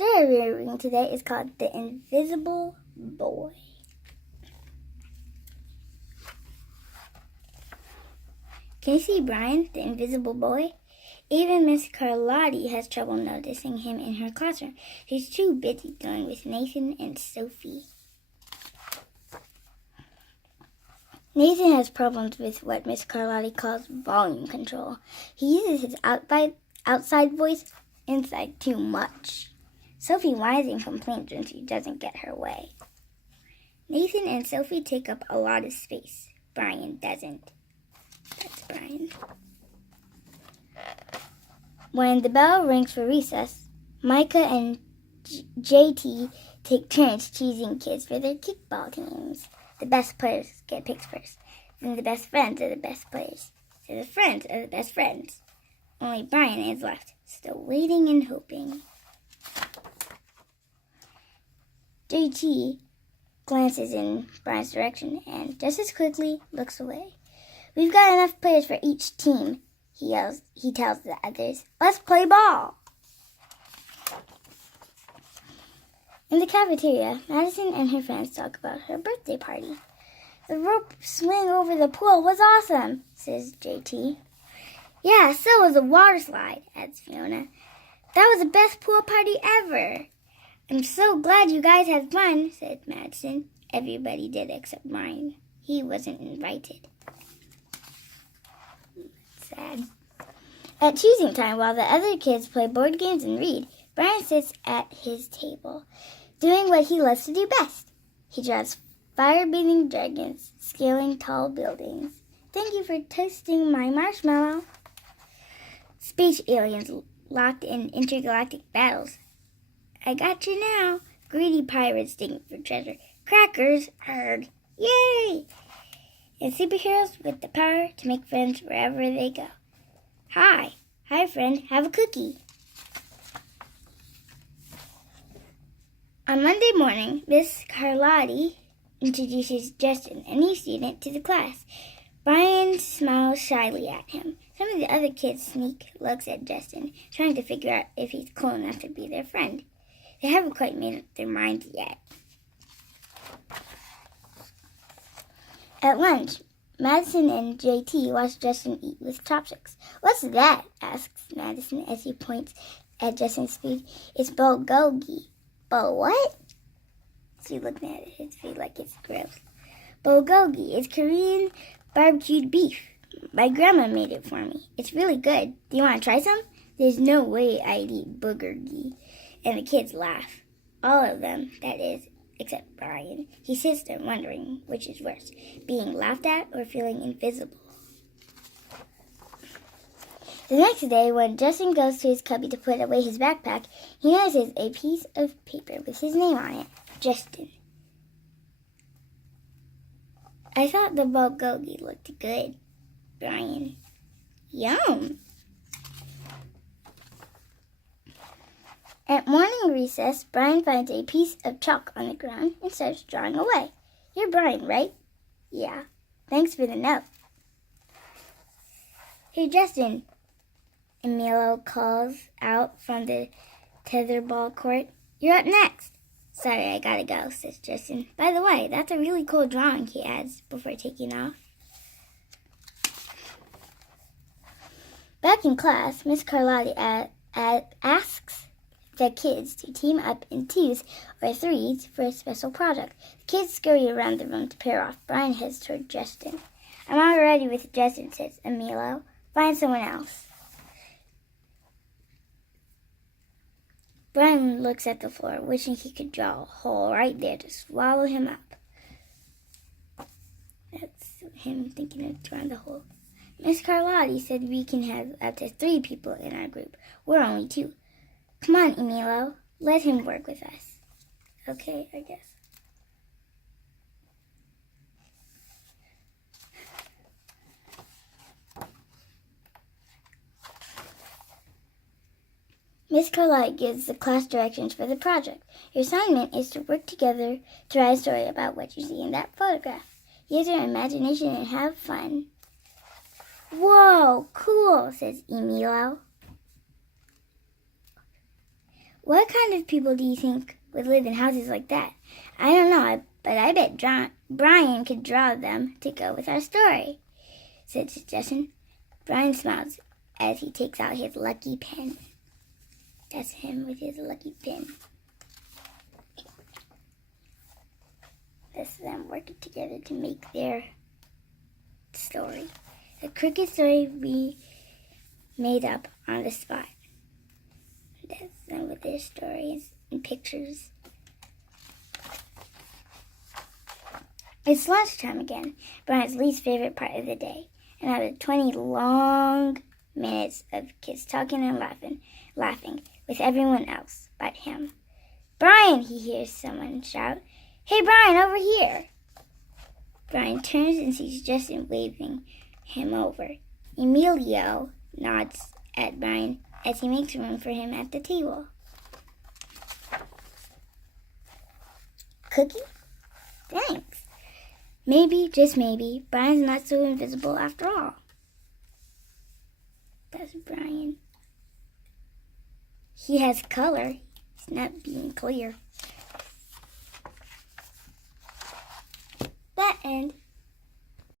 story we're reading today is called The Invisible Boy. Can you see Brian, the invisible boy? Even Miss Carlotti has trouble noticing him in her classroom. She's too busy dealing with Nathan and Sophie. Nathan has problems with what Miss Carlotti calls volume control. He uses his outside voice inside too much. Sophie whines and complains when she doesn't get her way. Nathan and Sophie take up a lot of space. Brian doesn't. That's Brian. When the bell rings for recess, Micah and JT take turns choosing kids for their kickball teams. The best players get picked first. Then the best friends are the best players. So the friends are the best friends. Only Brian is left, still waiting and hoping. JT glances in Brian's direction and just as quickly looks away. "We've got enough players for each team," he yells. He tells the others, "Let's play ball." In the cafeteria, Madison and her friends talk about her birthday party. "The rope swing over the pool was awesome," says JT. "Yeah, so was the water slide," adds Fiona. "That was the best pool party ever." "I'm so glad you guys had fun," said Madison. Everybody did except Brian. He wasn't invited. Sad. At choosing time, while the other kids play board games and read, Brian sits at his table, doing what he loves to do best. He draws fire-breathing dragons, scaling tall buildings. "Thank you for toasting my marshmallow." Space aliens locked in intergalactic battles. "I got you now." Greedy pirates digging for treasure. "Crackers, arg, yay!" And superheroes with the power to make friends wherever they go. Hi, friend, have a cookie." On Monday morning, Miss Carlotti introduces Justin, a new student, to the class. Brian smiles shyly at him. Some of the other kids sneak looks at Justin, trying to figure out if he's cool enough to be their friend. They haven't quite made up their minds yet. At lunch, Madison and JT watch Justin eat with chopsticks. "What's that?" asks Madison as he points at Justin's food. "It's bulgogi." "But what?" She looked at his food like it's gross. "Bulgogi is Korean barbecued beef. My grandma made it for me. It's really good. Do you want to try some?" "There's no way I'd eat bulgogi." And the kids laugh. All of them, that is, except Brian. He sits there wondering which is worse, being laughed at or feeling invisible. The next day, when Justin goes to his cubby to put away his backpack, he notices a piece of paper with his name on it. Justin. "I thought the bulgogi looked good." Brian. "Yum." At morning recess, Brian finds a piece of chalk on the ground and starts drawing away. "You're Brian, right?" "Yeah. Thanks for the note." "Hey, Justin," Emilio calls out from the tetherball court. "You're up next." "Sorry, I gotta go," says Justin. "By the way, that's a really cool drawing," he adds before taking off. Back in class, Miss Carlotti asks the kids to team up in twos or threes for a special project. The kids scurry around the room to pair off. Brian heads toward Justin. "I'm already with Justin," says Emilio. "Find someone else." Brian looks at the floor, wishing he could draw a hole right there to swallow him up. That's him thinking of drawing the hole. "Miss Carlotti said we can have up to 3 people in our group. We're only 2. Come on, Emilio. Let him work with us." "Okay, I guess." Miss Carlotti gives the class directions for the project. Your assignment is to work together to write a story about what you see in that photograph. Use your imagination and have fun. "Whoa, cool," says Emilio. What kind of people do you think would live in houses like that? I don't know, but I bet Brian could draw them to go with our story, said Justin. Brian smiles as he takes out his lucky pen. That's him with his lucky pen. That's them working together to make their story. A cricket story we made up on the spot. That's them with their stories and pictures. It's lunchtime again, Brian's least favorite part of the day. Another 20 long minutes of kids talking and laughing with everyone else but him. Brian, he hears someone shout. Hey, Brian, over here. Brian turns and sees Justin waving him over. Emilio nods at Brian as he makes room for him at the table. Cookie? Thanks. Maybe, just maybe, Brian's not so invisible after all. That's Brian. He has color. He's not being clear. That end.